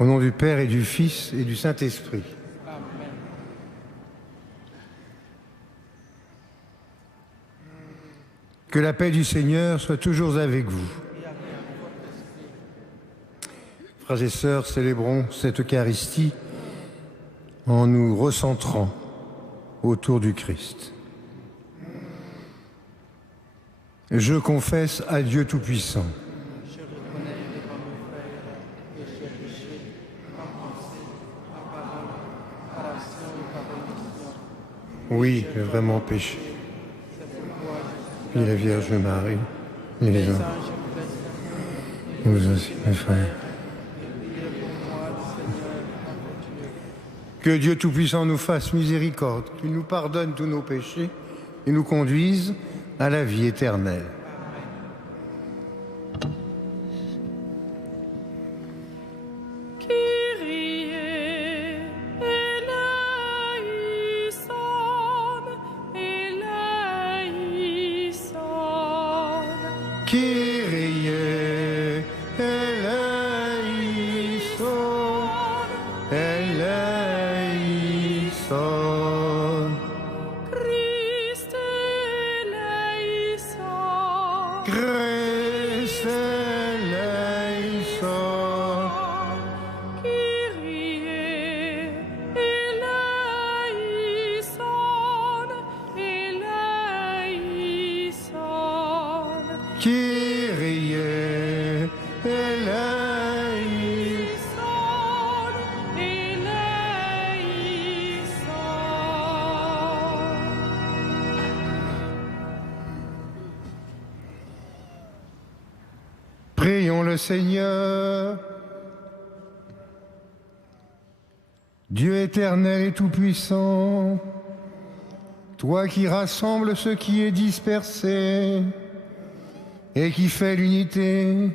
Au nom du Père et du Fils et du Saint-Esprit. Amen. Que la paix du Seigneur soit toujours avec vous. Frères et sœurs, célébrons cette Eucharistie en nous recentrant autour du Christ. Je confesse à Dieu Tout-Puissant. Je reconnais devant mon frère que j'ai péché par pensée, par parole, par action et par omission. Oui, j'ai vraiment péché. C'est pourquoi je Puis la Vierge Marie, et les les anges, anges vous et vous aussi, mes frères. priez pour moi, le Seigneur, notre Dieu. Que Dieu Tout-Puissant nous fasse miséricorde, qu'il nous pardonne tous nos péchés et nous conduise à la vie éternelle. Kyrie eleison. Kyrie eleison, eleison. Christ eleison. Christ eleison. Kyrie eleison. Eleison. Kyrie Prions le Seigneur. Dieu éternel et tout-puissant, toi qui rassembles ce qui est dispersé et qui fais l'unité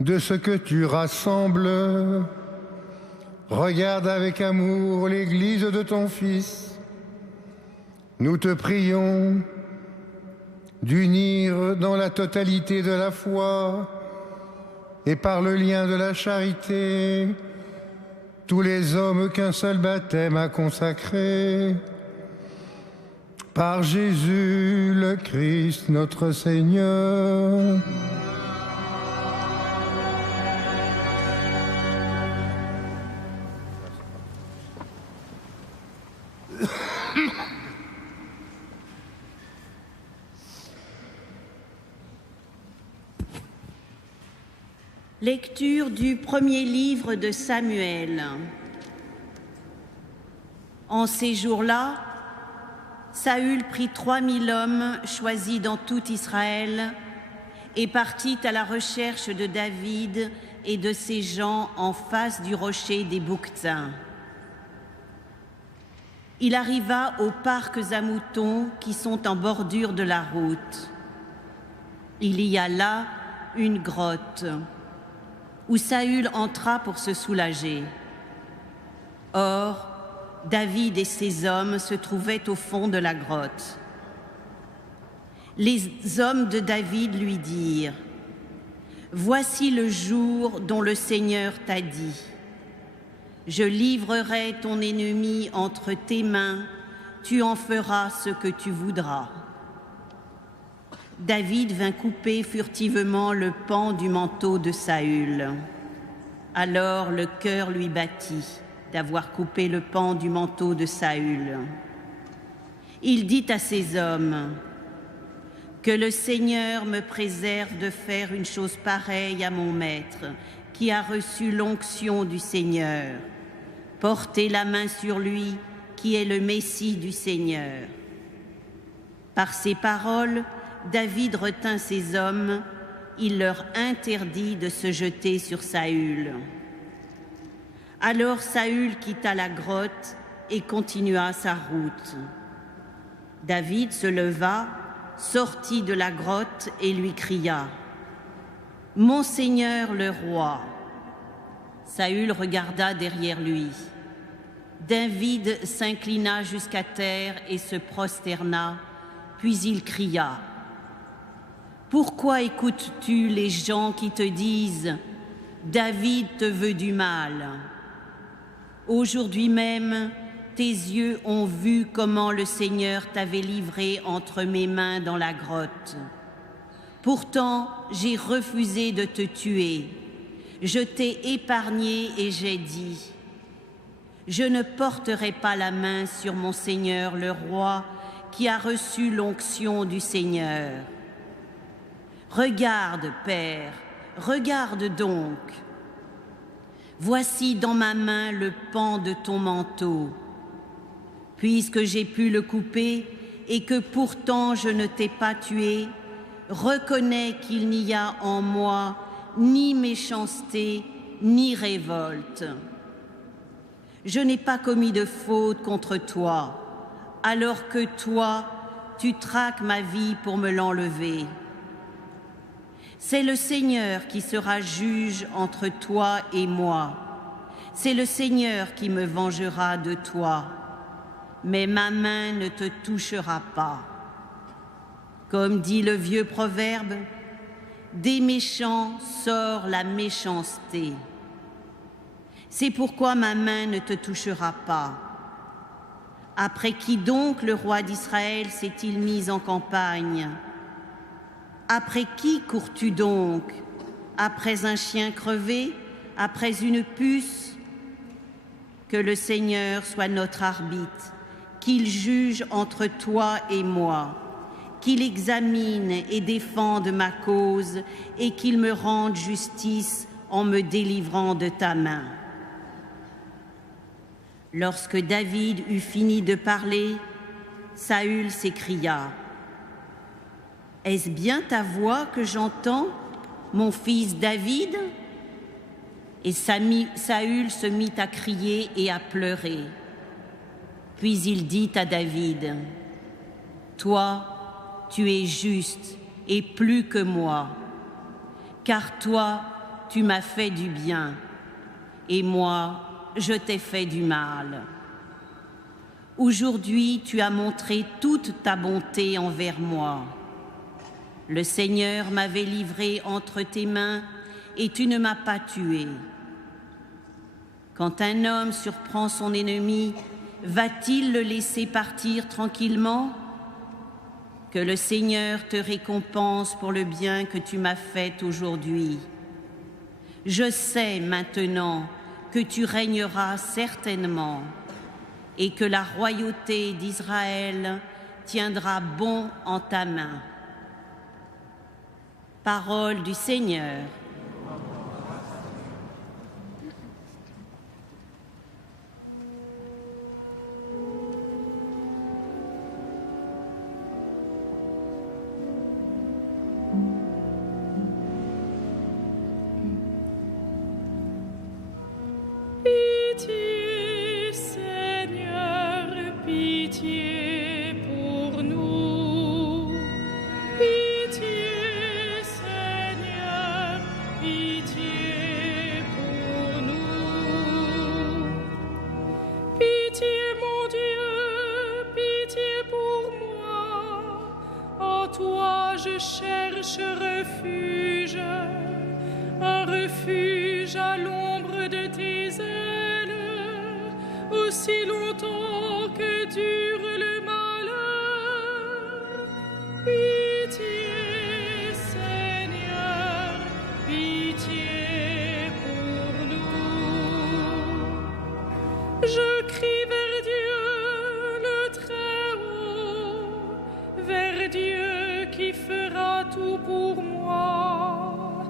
de ce que tu rassembles, regarde avec amour l'Église de ton Fils. Nous te prions d'unir dans la totalité de la foi et par le lien de la charité tous les hommes qu'un seul baptême a consacrés. Par Jésus le Christ notre Seigneur. Lecture du premier livre de Samuel. En ces jours-là, Saül prit 3000 hommes choisis dans tout Israël et partit à la recherche de David et de ses gens en face du rocher des Bouquetins. Il arriva aux parcs à moutons qui sont en bordure de la route. Il y a là une grotte où Saül entra pour se soulager. Or, David et ses hommes se trouvaient au fond de la grotte. Les hommes de David lui dirent : « Voici le jour dont le Seigneur t'a dit. Je livrerai ton ennemi entre tes mains, tu en feras ce que tu voudras. » David vint couper furtivement le pan du manteau de Saül. Alors le cœur lui battit d'avoir coupé le pan du manteau de Saül. Il dit à ses hommes : « Que le Seigneur me préserve de faire une chose pareille à mon maître, qui a reçu l'onction du Seigneur. Portez la main sur lui, qui est le Messie du Seigneur. » Par ces paroles, David retint ses hommes, il leur interdit de se jeter sur Saül. Alors Saül quitta la grotte et continua sa route. David se leva, sortit de la grotte et lui cria : « Mon Seigneur le roi !» Saül regarda derrière lui. David s'inclina jusqu'à terre et se prosterna, puis il cria : « Pourquoi écoutes-tu les gens qui te disent : David te veut du mal. Aujourd'hui même, tes yeux ont vu comment le Seigneur t'avait livré entre mes mains dans la grotte. Pourtant, j'ai refusé de te tuer. Je t'ai épargné et j'ai dit, je ne porterai pas la main sur mon Seigneur le roi qui a reçu l'onction du Seigneur. Regarde, Père, regarde donc. Voici dans ma main le pan de ton manteau. Puisque j'ai pu le couper et que pourtant je ne t'ai pas tué, reconnais qu'il n'y a en moi ni méchanceté, ni révolte. Je n'ai pas commis de faute contre toi, alors que toi, tu traques ma vie pour me l'enlever. C'est le Seigneur qui sera juge entre toi et moi. C'est le Seigneur qui me vengera de toi. Mais ma main ne te touchera pas. Comme dit le vieux proverbe, des méchants sort la méchanceté. C'est pourquoi ma main ne te touchera pas. Après qui donc le roi d'Israël s'est-il mis en campagne? Après qui cours-tu donc? Après un chien crevé? Après une puce? Que le Seigneur soit notre arbitre, qu'il juge entre toi et moi, qu'il examine et défende ma cause et qu'il me rende justice en me délivrant de ta main. Lorsque David eut fini de parler, Saül s'écria, « Est-ce bien ta voix que j'entends, mon fils David ?» Et Saül se mit à crier et à pleurer. Puis il dit à David, « Toi, tu es juste et plus que moi, car toi, tu m'as fait du bien, et moi, je t'ai fait du mal. Aujourd'hui, tu as montré toute ta bonté envers moi. Le Seigneur m'avait livré entre tes mains et tu ne m'as pas tué. Quand un homme surprend son ennemi, va-t-il le laisser partir tranquillement? Que le Seigneur te récompense pour le bien que tu m'as fait aujourd'hui. Je sais maintenant que tu régneras certainement et que la royauté d'Israël tiendra bon en ta main. » Parole du Seigneur. Pitié, Seigneur, pitié pour nous. Pitié, Seigneur, pitié pour nous. Pitié, mon Dieu, pitié pour moi. En toi je cherche refuge, un refuge à l'ombre de tes ailes, aussi longtemps que dure le malheur. Pitié, Seigneur, pitié pour nous. Je crie vers Dieu le Très-Haut, vers Dieu qui fera tout pour moi.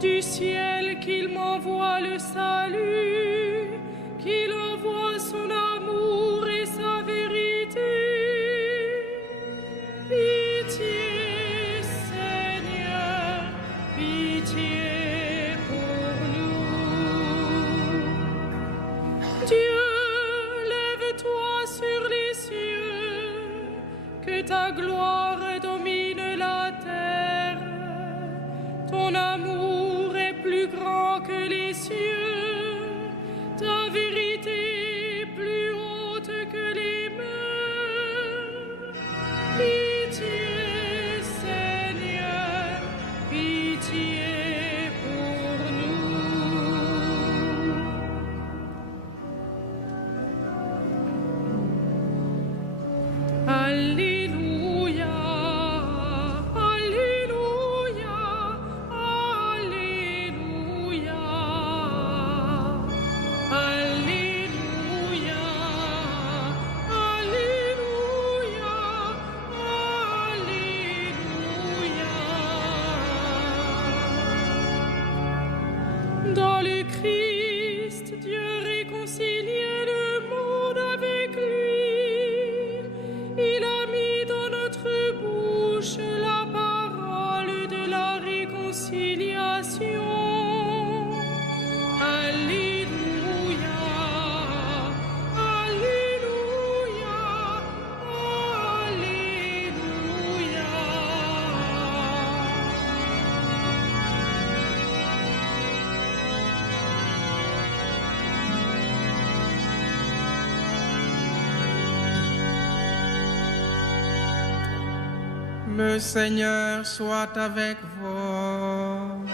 Du ciel qu'il m'envoie le salut, qu'il envoie son amour et sa vérité. Pitié, Seigneur, pitié pour nous. Dieu, lève-toi sur les cieux, que ta gloire domine la terre. Ton amour est plus grand que les cieux, ta vérité plus haute que les mers. Pitié, Seigneur, pitié pour nous. Dans le Christ, Dieu réconciliait le monde avec lui. Il a mis dans notre bouche la parole de la réconciliation. Alléluia, Alléluia, Alléluia. Le Seigneur soit avec vous.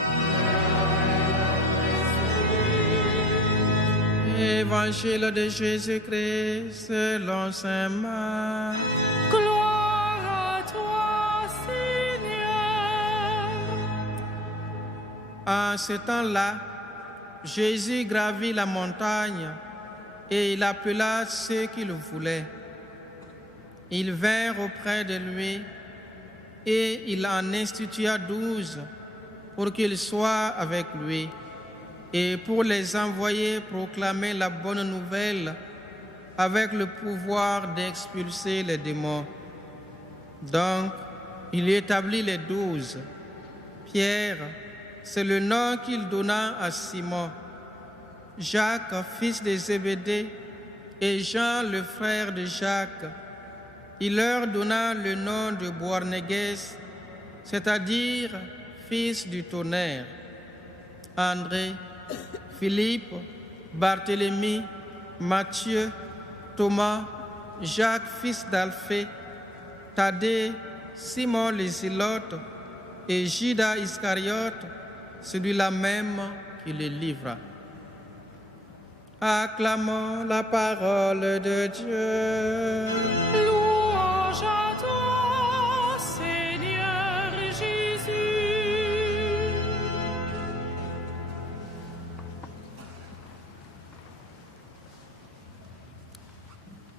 Évangile de Jésus-Christ selon saint Marc. Gloire à toi, Seigneur. En ce temps-là, Jésus gravit la montagne et il appela ceux qui le voulaient. Ils vinrent auprès de lui et il en institua 12 pour qu'ils soient avec lui et pour les envoyer proclamer la bonne nouvelle avec le pouvoir d'expulser les démons. Donc, il établit les 12. Pierre, c'est le nom qu'il donna à Simon. Jacques, fils de Zébédée, et Jean, le frère de Jacques. Il leur donna le nom de Boanerges, c'est-à-dire fils du tonnerre. André, Philippe, Barthélemy, Matthieu, Thomas, Jacques, fils d'Alphée, Thaddée, Simon le Zélote et Judas Iscariote, celui-là même qui le livra. Acclamons la parole de Dieu. Louange à toi, Seigneur Jésus.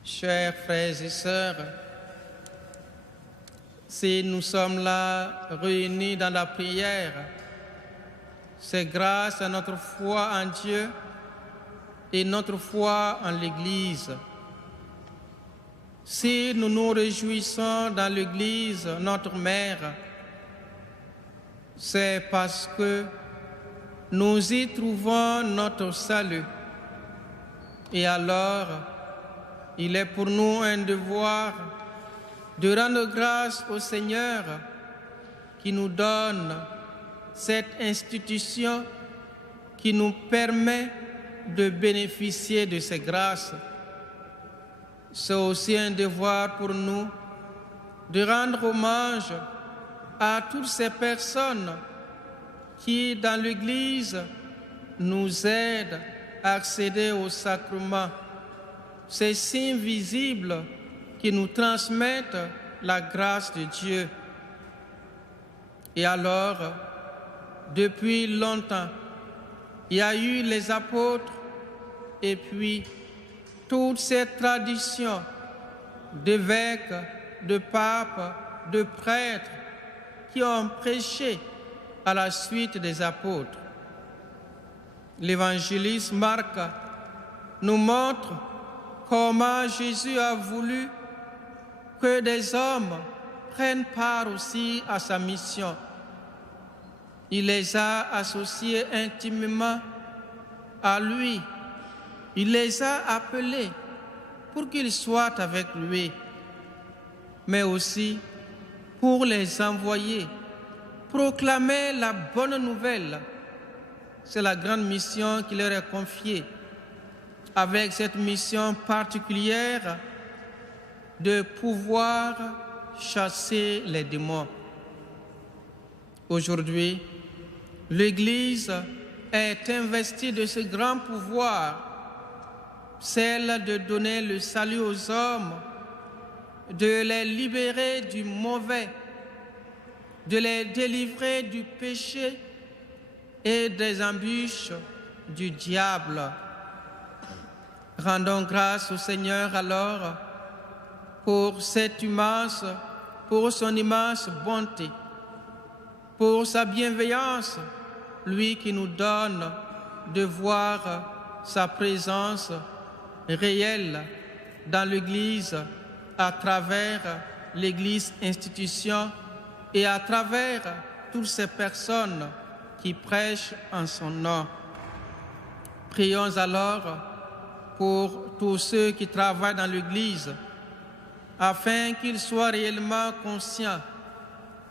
Chers frères et sœurs, si nous sommes là réunis dans la prière, c'est grâce à notre foi en Dieu et notre foi en l'Église. Si nous nous réjouissons dans l'Église, notre mère, c'est parce que nous y trouvons notre salut. Et alors, il est pour nous un devoir de rendre grâce au Seigneur qui nous donne cette institution qui nous permet de bénéficier de ces grâces. C'est aussi un devoir pour nous de rendre hommage à toutes ces personnes qui, dans l'Église, nous aident à accéder au sacrement. Ces signes visibles qui nous transmettent la grâce de Dieu. Et alors, depuis longtemps, il y a eu les apôtres et puis toute cette tradition d'évêques, de papes, de prêtres qui ont prêché à la suite des apôtres. L'évangéliste Marc nous montre comment Jésus a voulu que des hommes prennent part aussi à sa mission. Il les a associés intimement à lui. Il les a appelés pour qu'ils soient avec lui, mais aussi pour les envoyer, proclamer la bonne nouvelle. C'est la grande mission qui leur est confiée, avec cette mission particulière de pouvoir chasser les démons. Aujourd'hui, l'Église est investie de ce grand pouvoir, celle de donner le salut aux hommes, de les libérer du mauvais, de les délivrer du péché et des embûches du diable. Rendons grâce au Seigneur alors pour son immense bonté, pour sa bienveillance, lui qui nous donne de voir sa présence réelle dans l'Église, à travers l'Église institution et à travers toutes ces personnes qui prêchent en son nom. Prions alors pour tous ceux qui travaillent dans l'Église, afin qu'ils soient réellement conscients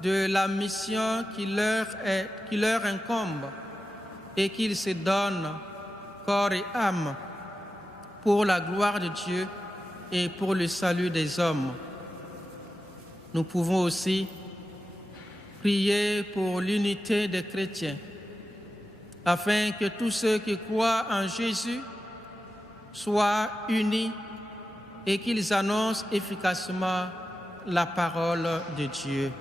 de la mission qui leur incombe et qu'ils se donnent corps et âme pour la gloire de Dieu et pour le salut des hommes. Nous pouvons aussi prier pour l'unité des chrétiens, afin que tous ceux qui croient en Jésus soient unis et qu'ils annoncent efficacement la parole de Dieu.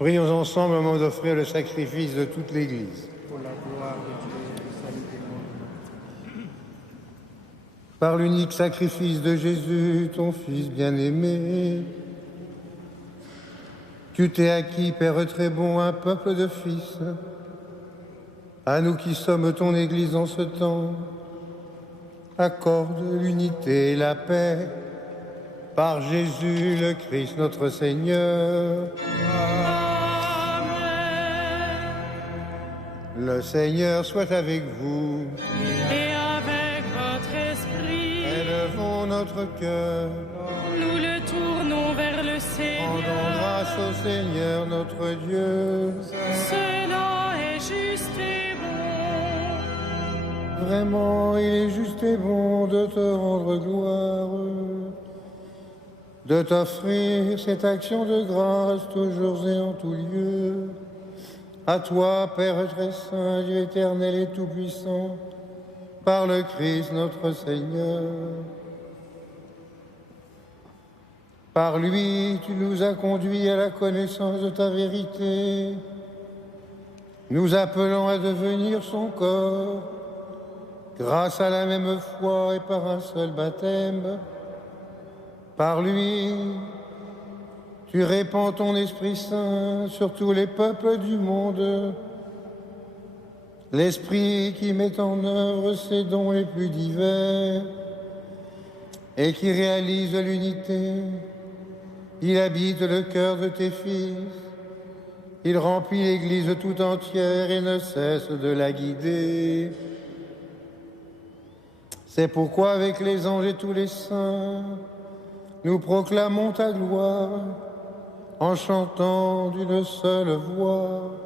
Prions ensemble au moment d'offrir le sacrifice de toute l'Église. Pour la gloire de Dieu et le salut du monde. Par l'unique sacrifice de Jésus, ton Fils bien-aimé, tu t'es acquis, Père très bon, un peuple de fils. À nous qui sommes ton Église en ce temps, accorde l'unité et la paix par Jésus le Christ notre Seigneur. Le Seigneur soit avec vous. Et avec votre esprit, Élevons notre cœur. nous le tournons vers le Rendons Seigneur. grâce au Seigneur notre Dieu. Cela est juste et bon. Vraiment, il est juste et bon de te rendre gloire, de t'offrir cette action de grâce toujours et en tout lieu. À toi, Père très saint, Dieu éternel et tout-puissant, par le Christ notre Seigneur. Par lui, tu nous as conduits à la connaissance de ta vérité, nous appelant à devenir son corps, grâce à la même foi et par un seul baptême. Par lui, tu répands ton Esprit Saint sur tous les peuples du monde, l'Esprit qui met en œuvre ses dons les plus divers, et qui réalise l'unité. Il habite le cœur de tes fils. Il remplit l'Église tout entière et ne cesse de la guider. C'est pourquoi, avec les anges et tous les saints, nous proclamons ta gloire en chantant d'une seule voix.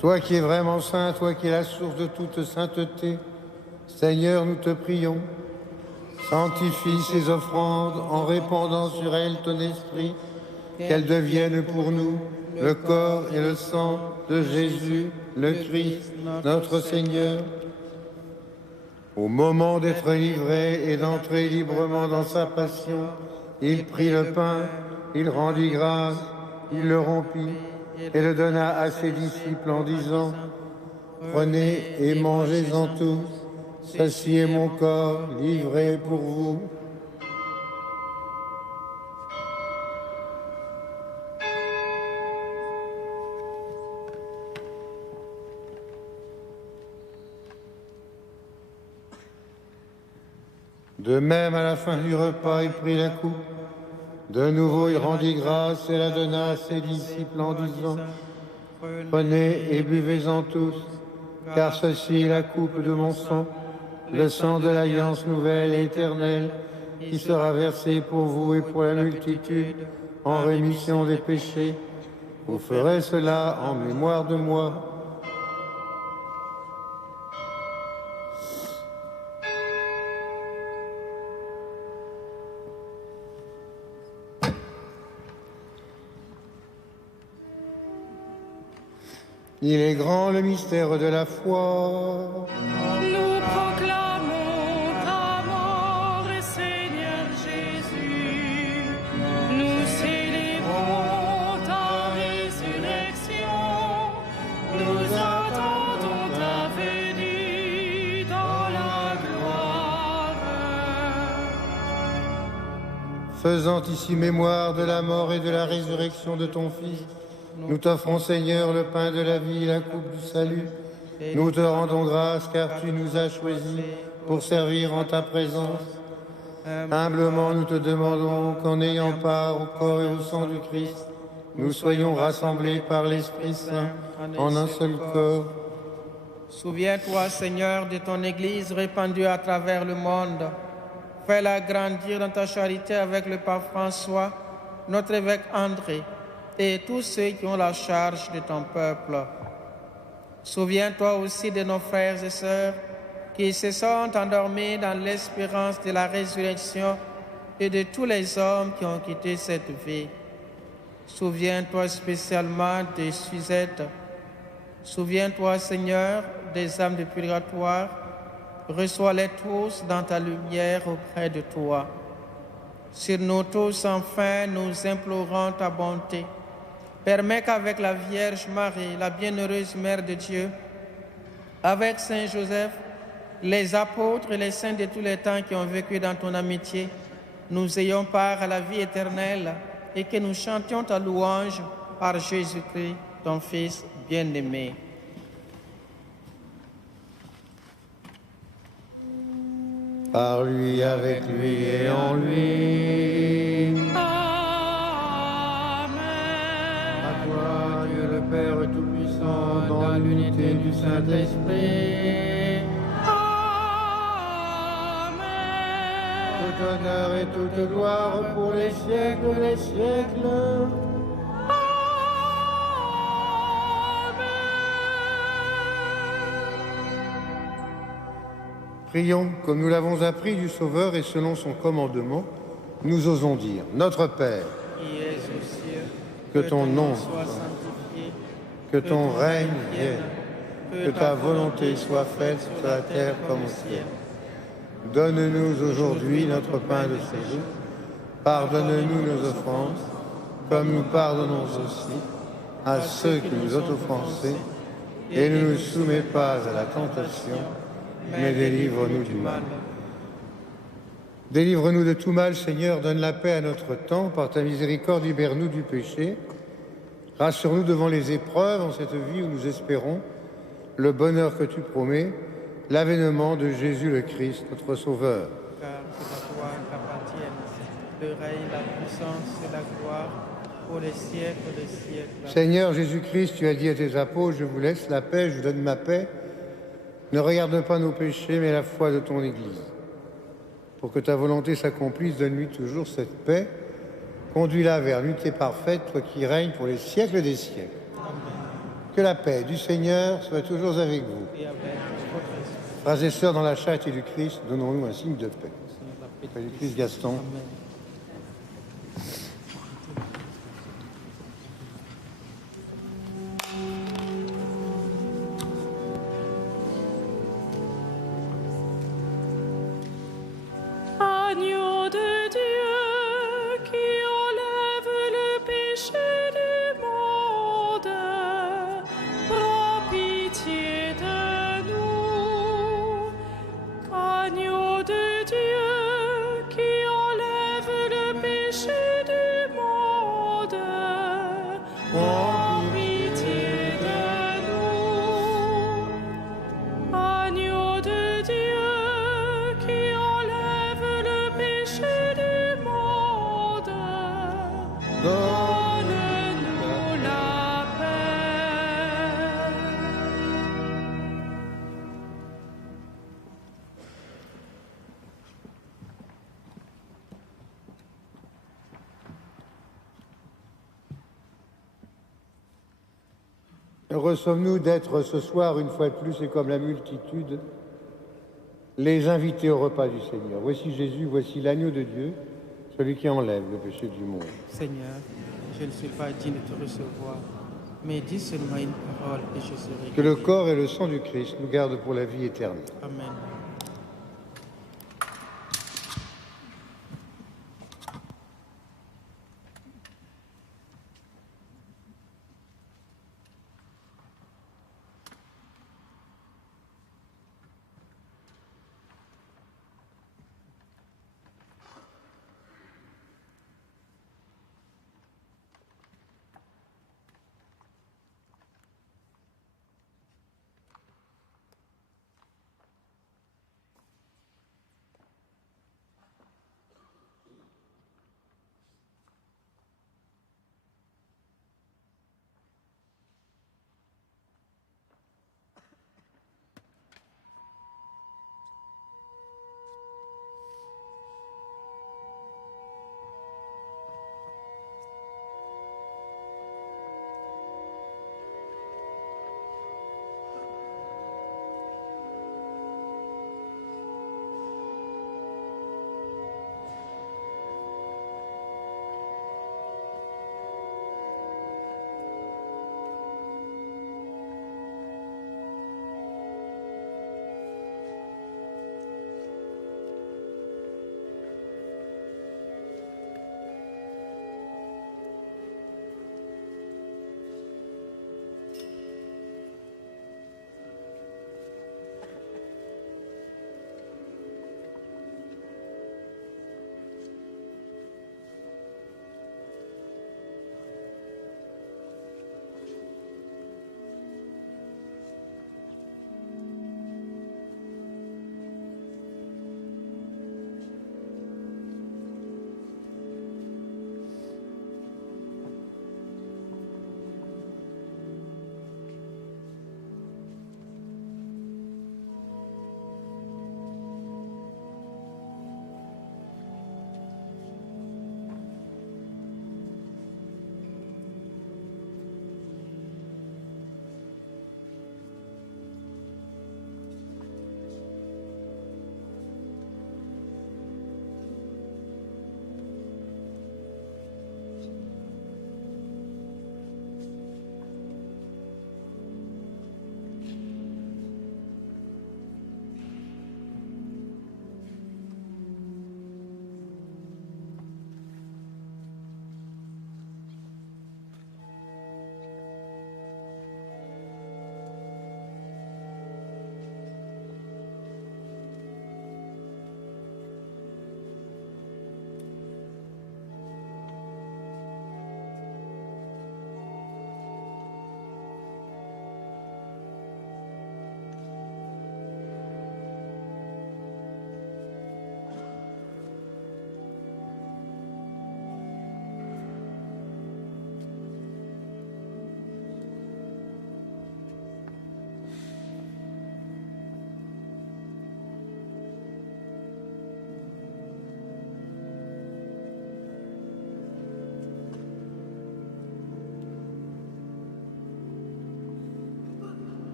Toi qui es vraiment saint, toi qui es la source de toute sainteté, Seigneur, nous te prions, sanctifie ces offrandes en répandant sur elles ton esprit, qu'elles deviennent pour nous le corps et le sang de Jésus, le Christ, notre Seigneur. Au moment d'être livré et d'entrer librement dans sa passion, il prit le pain, il rendit grâce, il le rompit et le donna à ses disciples en disant « Prenez et mangez-en tous, ceci est mon corps livré pour vous. » De même, à la fin du repas, il prit la coupe. De nouveau, il rendit grâce et la donna à ses disciples en disant « Prenez et buvez-en tous, car ceci est la coupe de mon sang, le sang de l'alliance nouvelle et éternelle, qui sera versé pour vous et pour la multitude en rémission des péchés. Vous ferez cela en mémoire de moi. » Il est grand le mystère de la foi. Nous proclamons ta mort, Seigneur Jésus. Nous célébrons ta résurrection. Nous attendons ta venue dans la gloire. Faisant ici mémoire de la mort et de la résurrection de ton Fils, nous t'offrons, Seigneur, le pain de la vie et la coupe du salut. Nous te rendons grâce car tu nous as choisis pour servir en ta présence. Humblement, nous te demandons qu'en ayant part au corps et au sang du Christ, nous soyons rassemblés par l'Esprit Saint en un seul corps. Souviens-toi, Seigneur, de ton Église répandue à travers le monde. Fais-la grandir dans ta charité avec le pape François, notre évêque André, et tous ceux qui ont la charge de ton peuple. Souviens-toi aussi de nos frères et sœurs qui se sont endormis dans l'espérance de la résurrection et de tous les hommes qui ont quitté cette vie. Souviens-toi spécialement des Suzette. Souviens-toi, Seigneur, des âmes du purgatoire. Reçois-les tous dans ta lumière auprès de toi. Sur nous tous, enfin, nous implorons ta bonté. Permets qu'avec la Vierge Marie, la bienheureuse Mère de Dieu, avec Saint Joseph, les apôtres et les saints de tous les temps qui ont vécu dans ton amitié, nous ayons part à la vie éternelle et que nous chantions ta louange par Jésus-Christ, ton Fils bien-aimé. Par lui, avec lui et en lui. Père Tout-Puissant, dans l'unité du Saint-Esprit. Amen. Tout honneur et toute gloire pour les siècles des siècles. Prions, comme nous l'avons appris du Sauveur et selon son commandement, nous osons dire, Notre Père, qui es aux cieux, que ton nom soit sanctifié, que ton règne vienne, que ta volonté soit faite sur la terre comme au ciel. Donne-nous aujourd'hui notre pain de ce jour. Pardonne-nous nos offenses, comme nous pardonnons aussi à ceux qui nous ont offensés. Et ne nous soumets pas à la tentation, mais délivre-nous du mal. Délivre-nous de tout mal, Seigneur, donne la paix à notre temps. Par ta miséricorde, libère-nous du péché. Rassure-nous devant les épreuves en cette vie où nous espérons le bonheur que tu promets, l'avènement de Jésus le Christ, notre Sauveur. Car c'est à toi qu'appartiennent le règne, la puissance et la gloire pour les siècles des siècles. Seigneur Jésus-Christ, tu as dit à tes apôtres, je vous laisse la paix, je vous donne ma paix. Ne regarde pas nos péchés, mais la foi de ton Église. Pour que ta volonté s'accomplisse, donne-lui toujours cette paix. Conduis-la vers l'unité parfaite, toi qui règnes pour les siècles des siècles. Que la paix du Seigneur soit toujours avec vous. Et avec votre esprit. Frères et sœurs, dans la charité du Christ, donnons-nous un signe de paix. Paix du Christ, Gaston. Amen. Agneau de Dieu qui enlève le péché du monde, prends pitié de nous. Agneau de Dieu qui enlève le péché du monde, prends pitié de nous. Agneau de Dieu qui enlève le péché du monde, donne-nous la paix. Heureux sommes-nous d'être ce soir, une fois de plus, et comme la multitude, les invités au repas du Seigneur. Voici Jésus, voici l'agneau de Dieu, celui qui enlève le péché du monde. Seigneur, je ne suis pas digne de te recevoir, mais dis seulement une parole et je serai Que le guéri. corps et le sang du Christ nous gardent pour la vie éternelle. Amen.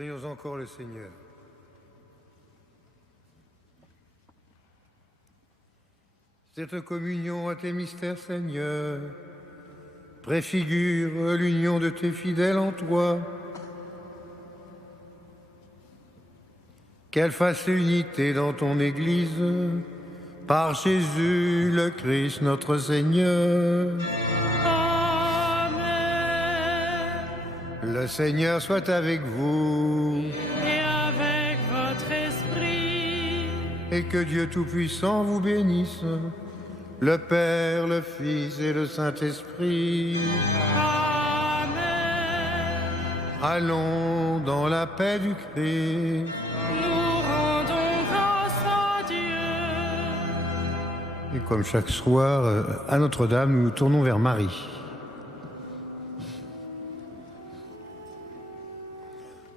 Prions encore le Seigneur. Cette communion à tes mystères, Seigneur, préfigure l'union de tes fidèles en toi. Qu'elle fasse l'unité dans ton Église, par Jésus le Christ notre Seigneur. Amen. Le Seigneur soit avec vous. Et avec votre esprit. Et que Dieu Tout-Puissant vous bénisse, le Père, le Fils et le Saint-Esprit. Amen. Allons dans la paix du Christ. Nous rendons grâce à Dieu. Et comme chaque soir, à Notre-Dame, nous nous tournons vers Marie.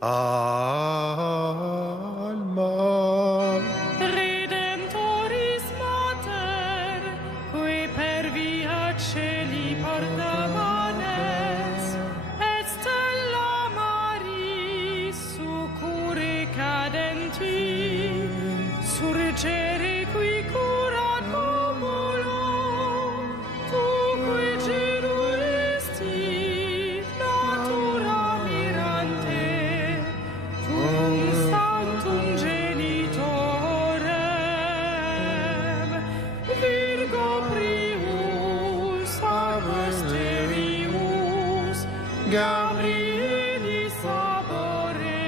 Alma Redemptoris Mater, qui per via celi portavanes, et stella Maris succurre cadenti, surgere qui curat populo, tu qui geruisti, natura mirante, tum sanctum genitorem, Virgo prius Augusterius, Gabrielis sabore,